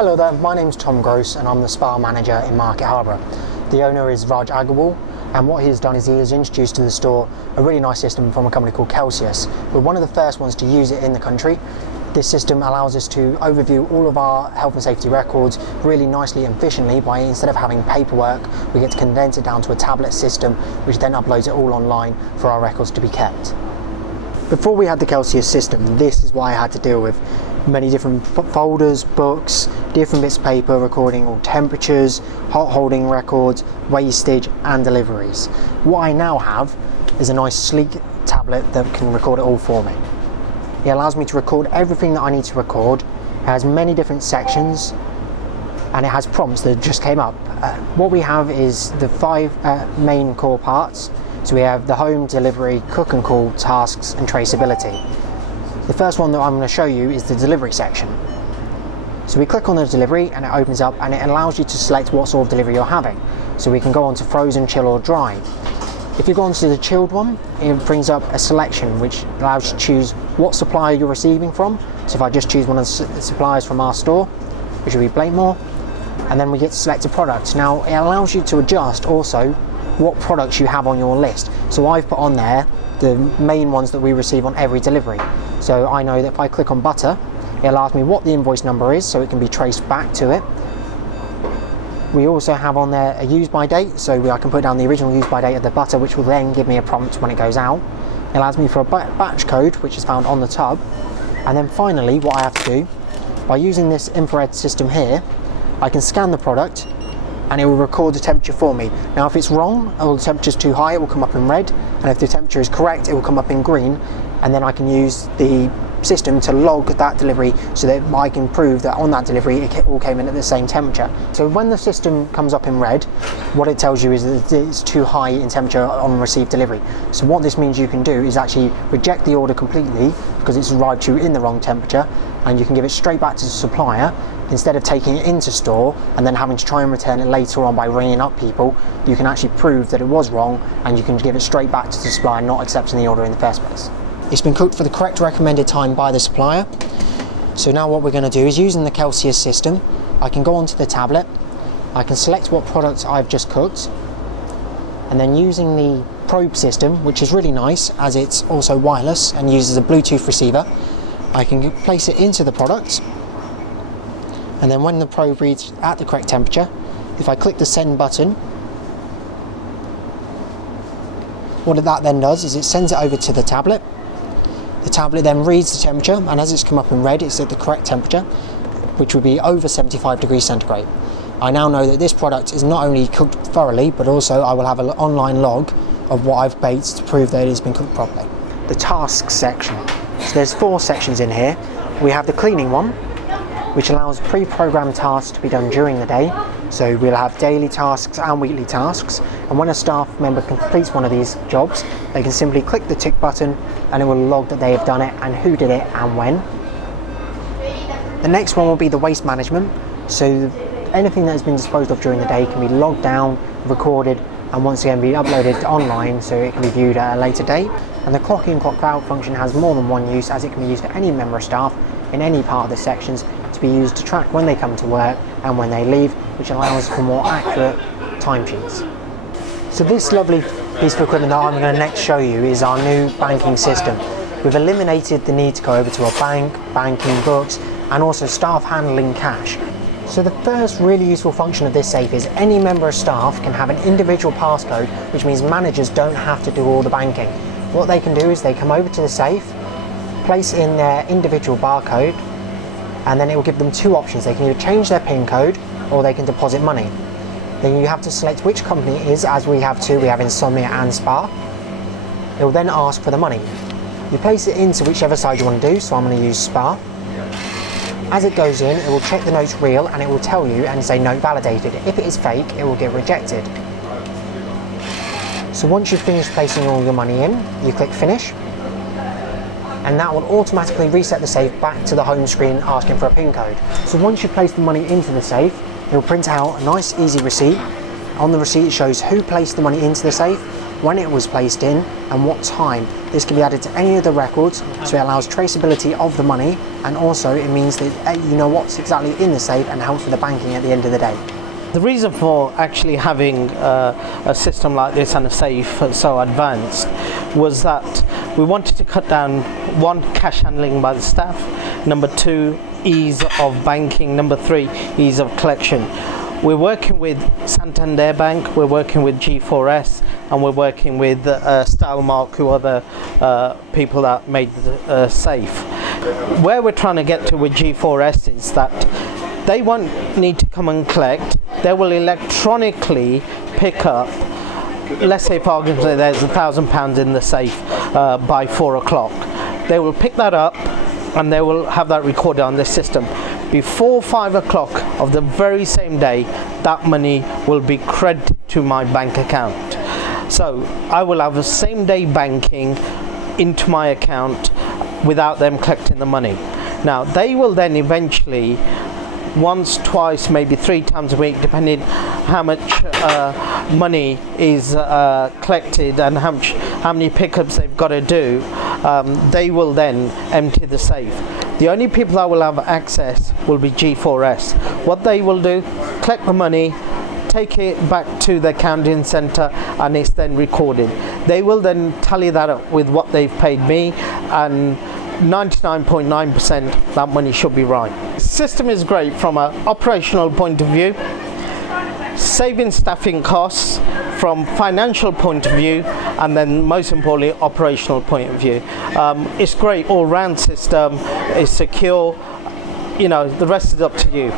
Hello there, my name's Tom Gross and I'm the spa manager in Market Harbour. The owner is Raj Aggarwal, and what he has done is he has introduced to the store a really nice system from a company called Celsius. We're one of the first ones to use it in the country. This system allows us to overview all of our health and safety records really nicely and efficiently by, instead of having paperwork, we get to condense it down to a tablet system which then uploads it all online for our records to be kept. Before we had the Celsius system, this is what I had to deal with. Many different folders, books, different bits of paper recording all temperatures, hot holding records, wastage and deliveries. What I now have is a nice sleek tablet that can record it all for me. It allows me to record everything that I need to record. It has many different sections and it has prompts that just came up. What we have is the 5 main core parts. So we have the home, delivery, cook and call, tasks and traceability. The first one that I'm going to show you is the delivery section. So we click on the delivery and it opens up and it allows you to select what sort of delivery you're having. So we can go on to frozen, chill or dry. If you go on to the chilled one, it brings up a selection which allows you to choose what supplier you're receiving from. So if I just choose one of the suppliers from our store, which will be Blakemore, and then we get to select a product. Now it allows you to adjust also what products you have on your list. So I've put on there the main ones that we receive on every delivery. So I know that if I click on butter, it allows me what the invoice number is so it can be traced back to it. We also have on there a use by date, so I can put down the original use by date of the butter, which will then give me a prompt when it goes out. It allows me for a batch code, which is found on the tub. And then finally, what I have to do, by using this infrared system here, I can scan the product and it will record the temperature for me. Now if it's wrong, or the temperature's too high, it will come up in red, and if the temperature is correct, it will come up in green, and then I can use the system to log that delivery so that I can prove that on that delivery it all came in at the same temperature. So when the system comes up in red, what it tells you is that it's too high in temperature on received delivery. So what this means you can do is actually reject the order completely because it's arrived to you in the wrong temperature, and you can give it straight back to the supplier. Instead of taking it into store and then having to try and return it later on by ringing up people, you can actually prove that it was wrong and you can give it straight back to the supplier, not accepting the order in the first place. It's been cooked for the correct recommended time by the supplier. So now what we're going to do is, using the Celsius system, I can go onto the tablet, I can select what product I've just cooked, and then using the probe system, which is really nice as it's also wireless and uses a Bluetooth receiver, I can place it into the product. And then when the probe reads at the correct temperature, if I click the send button, what that then does is it sends it over to the tablet. The tablet then reads the temperature, and as it's come up in red, it's at the correct temperature, which would be over 75 degrees centigrade. I now know that this product is not only cooked thoroughly, but also I will have an online log of what I've baked to prove that it has been cooked properly. The tasks section. So there's 4 sections in here. We have the cleaning one, which allows pre-programmed tasks to be done during the day. So we'll have daily tasks and weekly tasks, and when a staff member completes one of these jobs, they can simply click the tick button and it will log that they have done it and who did it and when. The next one will be the waste management. So anything that has been disposed of during the day can be logged down, recorded, and once again be uploaded online so it can be viewed at a later date. And the clock in, clock out function has more than one use, as it can be used for any member of staff in any part of the sections, to be used to track when they come to work and when they leave, which allows for more accurate timesheets. So this lovely piece of equipment that I'm going to next show you is our new banking system. We've eliminated the need to go over to a bank, banking books, and also staff handling cash. So the first really useful function of this safe is any member of staff can have an individual passcode, which means managers don't have to do all the banking. What they can do is they come over to the safe, place in their individual barcode, and then it will give them 2 options. They can either change their PIN code or they can deposit money. Then you have to select which company it is, as we have 2, we have Insomnia and Spa. It will then ask for the money. You place it into whichever side you want to do, so I'm going to use Spa. As it goes in, it will check the note's real and it will tell you and say note validated. If it is fake, it will get rejected. So once you've finished placing all your money in, you click finish, and that will automatically reset the safe back to the home screen asking for a PIN code. So once you've placed the money into the safe, it will print out a nice easy receipt. On the receipt it shows who placed the money into the safe, when it was placed in, and what time. This can be added to any of the records, so it allows traceability of the money, and also it means that you know what's exactly in the safe and helps with the banking at the end of the day. The reason for actually having a system like this and a safe so advanced was that we wanted to cut down, one, cash handling by the staff, number two, ease of banking, number three, ease of collection. We're working with Santander Bank, we're working with G4S, and we're working with Stylemark, who are the people that made the safe. Where we're trying to get to with G4S is that they won't need to come and collect. They will electronically pick up, let's say for argument's sake there's £1,000 in the safe by 4 o'clock. They will pick that up and they will have that recorded on the system. Before 5 o'clock of the very same day, that money will be credited to my bank account. So I will have a same day banking into my account without them collecting the money. Now they will then eventually, once, twice, maybe 3 times a week, depending how much money is collected and how many pickups they've got to do, they will then empty the safe. The only people that will have access will be G4S. What they will do, collect the money, take it back to the accounting centre, and it's then recorded. They will then tally that up with what they've paid me, and 99.9% that money should be right. The system is great from an operational point of view, saving staffing costs from financial point of view, and then most importantly operational point of view. It's great all-round system, it's secure, you know, the rest is up to you.